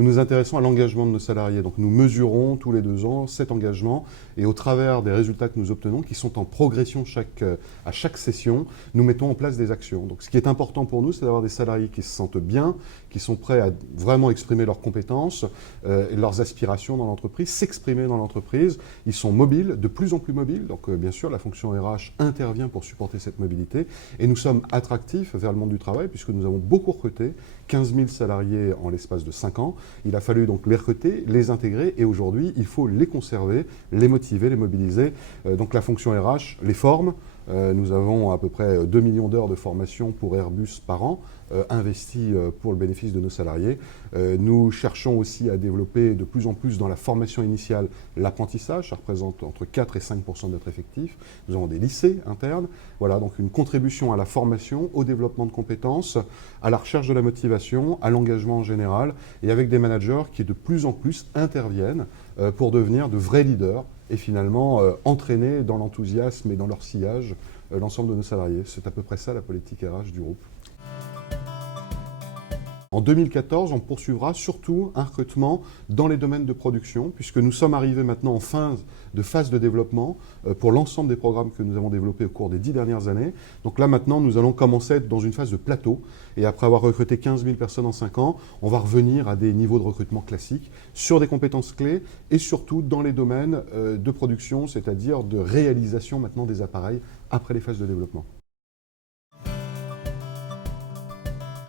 nous nous intéressons à l'engagement de nos salariés. Donc nous mesurons tous les 2 ans cet engagement et au travers des résultats que nous obtenons, qui sont en progression à chaque session, nous mettons en place des actions. Donc ce qui est important pour nous, c'est d'avoir des salariés qui se sentent bien, qui sont prêts à vraiment exprimer leurs compétences et leurs aspirations dans l'entreprise, s'exprimer dans l'entreprise. Ils sont mobiles, de plus en plus mobiles. Donc bien sûr, la fonction RH intervient pour supporter cette mobilité. Et nous sommes attractifs vers le monde du travail puisque nous avons beaucoup recruté, 15 000 salariés en l'espace de 5 ans. Il a fallu donc les recruter, les intégrer et aujourd'hui, il faut les conserver, les motiver, les mobiliser. Donc la fonction RH les forme. Nous avons à peu près 2 millions d'heures de formation pour Airbus par an, investies pour le bénéfice de nos salariés. Nous cherchons aussi à développer de plus en plus dans la formation initiale l'apprentissage. Ça représente entre 4 et 5% de notre effectif. Nous avons des lycées internes. Voilà, donc une contribution à la formation, au développement de compétences, à la recherche de la motivation, à l'engagement en général, et avec des managers qui de plus en plus interviennent pour devenir de vrais leaders et finalement entraîner dans l'enthousiasme et dans leur sillage l'ensemble de nos salariés. C'est à peu près ça la politique RH du groupe. En 2014, on poursuivra surtout un recrutement dans les domaines de production, puisque nous sommes arrivés maintenant en fin de phase de développement pour l'ensemble des programmes que nous avons développés au cours des 10 dernières années. Donc là maintenant, nous allons commencer à être dans une phase de plateau, et après avoir recruté 15 000 personnes en 5 ans, on va revenir à des niveaux de recrutement classiques sur des compétences clés, et surtout dans les domaines de production, c'est-à-dire de réalisation maintenant des appareils après les phases de développement.